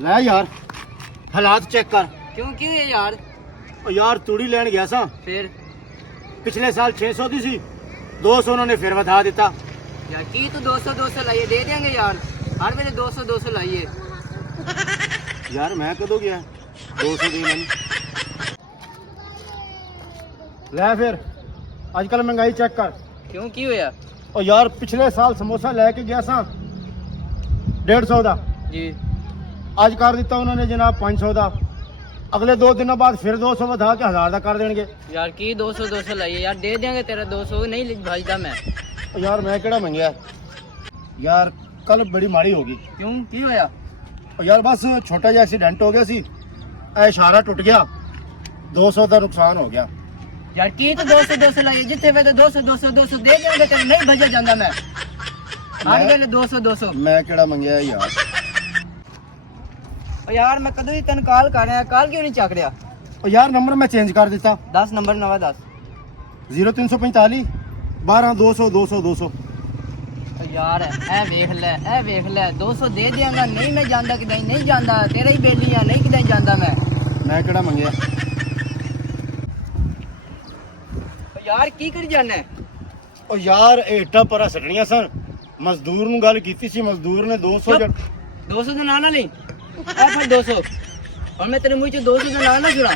ਲੈ ਯਾਰ ਹਾਲਾਤ ਚੈੱਕ ਕਰ। ਕਿਉਂ ਕੀ ਹੋਇਆ ਯਾਰ? ਉਹ ਯਾਰ ਤੂੜੀ ਲੈਣ ਗਿਆ ਸਾਂ, ਫਿਰ ਪਿਛਲੇ ਸਾਲ 600 ਦੀ ਸੀ, 200 ਉਹਨਾਂ ਨੇ ਫਿਰ ਵਧਾ ਦਿੱਤਾ। ਯਾਰ ਕੀ ਤੂੰ 200 ਲਾਈਏ? ਦੇ ਦੇਂਗੇ ਯਾਰ, ਹਰ ਵੇਲੇ 200 ਲਾਈਏ। ਯਾਰ ਮੈਂ ਕਦੋਂ ਗਿਆ 200 ਦੇ ਮੈਨੂੰ। ਲੈ ਫਿਰ ਅੱਜ ਕੱਲ ਮਹਿੰਗਾਈ ਚੈੱਕ ਕਰ। ਕਿਉਂ ਕੀ ਹੋਇਆ? ਉਹ ਯਾਰ ਪਿਛਲੇ ਸਾਲ ਸਮੋਸਾ ਲੈ ਕੇ ਗਿਆ ਸਾਂ 150 ਦਾ, ਜੀ ਅੱਜ ਕਰ ਦਿੱਤਾ ਉਹਨਾਂ ਨੇ ਜਨਾਬ 500 ਦਾ। ਅਗਲੇ 2 ਦਿਨਾਂ ਬਾਅਦ ਫਿਰ 200 ਵਧਾ ਕੇ 1000 ਦਾ ਕਰ ਦੇਣਗੇ। ਯਾਰ ਕੀ 200 ਲਾਈਏ ਯਾਰ? ਦੇ ਦੇਂਗੇ ਤੇਰਾ 200 ਨਹੀਂ ਭਜਦਾ ਮੈਂ। ਉਹ ਯਾਰ ਮੈਂ ਕਿਹੜਾ ਮੰਗਿਆ ਯਾਰ, ਕੱਲ ਬੜੀ ਮਾੜੀ ਹੋ ਗਈ। ਕਿਉਂ ਕੀ ਹੋਇਆ? ਉਹ ਯਾਰ ਬਸ ਛੋਟਾ ਜਿਹਾ ਐਕਸੀਡੈਂਟ ਹੋ ਗਿਆ ਸੀ, ਇਹ ਇਸ਼ਾਰਾ ਟੁੱਟ ਗਿਆ, 200 ਦਾ ਨੁਕਸਾਨ ਹੋ ਗਿਆ। ਯਾਰ ਕੀ ਤੂੰ 200 ਲਾਈਏ? ਜਿੱਥੇ ਵੇ 200 ਦੇ ਦੇਂਗੇ ਤੇਰਾ ਨਹੀਂ ਭਜਿਆ ਜਾਂਦਾ ਮੈਂ। ਹਰ ਵੇਲੇ 200। ਮੈਂ ਕਿਹੜਾ ਮੰਗਿਆ ਯਾਰ। ਓ ਯਾਰ ਮੈਂ ਕਦੋਂ ਦੀ ਤੈਨੂੰ ਕਾਲ ਕਰ ਰਿਹਾ, ਕਾਲ ਕਿਉਂ ਨਹੀਂ ਚੱਕ ਰਿਹਾ? ਉਹ ਯਾਰ ਨੰਬਰ ਮੈਂ ਚੇਂਜ ਕਰ ਦਿੱਤਾ, 10 ਨੰਬਰ ਨਵਾਂ ਦੱਸ। 0345 12 200 200 200। ਓ ਯਾਰ ਇਹ ਵੇਖ ਲੈ 200 ਦੇ ਦਿਆਂਗਾ। ਨਹੀਂ ਮੈਂ ਜਾਂਦਾ ਕਿਦਾਂ ਨਹੀਂ ਜਾਂਦਾ, ਤੇਰਾ ਹੀ ਬੇਲੀ ਆ, ਨਹੀਂ ਕਿਦਾਂ ਜਾਂਦਾ ਮੈਂ ਕਿਹੜਾ ਮੰਗਿਆ। ਓ ਯਾਰ ਕੀ ਕਰੀ ਜਾਣਾ? ਉਹ ਯਾਰ ਇਹ ਇੱਟਾਂ ਪਰਾਂ ਸੱਟਣੀਆਂ ਸਨ, ਮਜ਼ਦੂਰ ਨੂੰ ਗੱਲ ਕੀਤੀ ਸੀ, ਮਜ਼ਦੂਰ ਨੇ 200 200 ਦਾ ਨਾਂ ਨਾ ਲਈ। ਇਹ ਫਿਰ 200 ਹੁਣ ਮੈਂ ਤੇਰੇ ਮੂੰਹ ਚ 200 ਦਾ ਨਾਂ ਨਾ ਜੁੜਾ।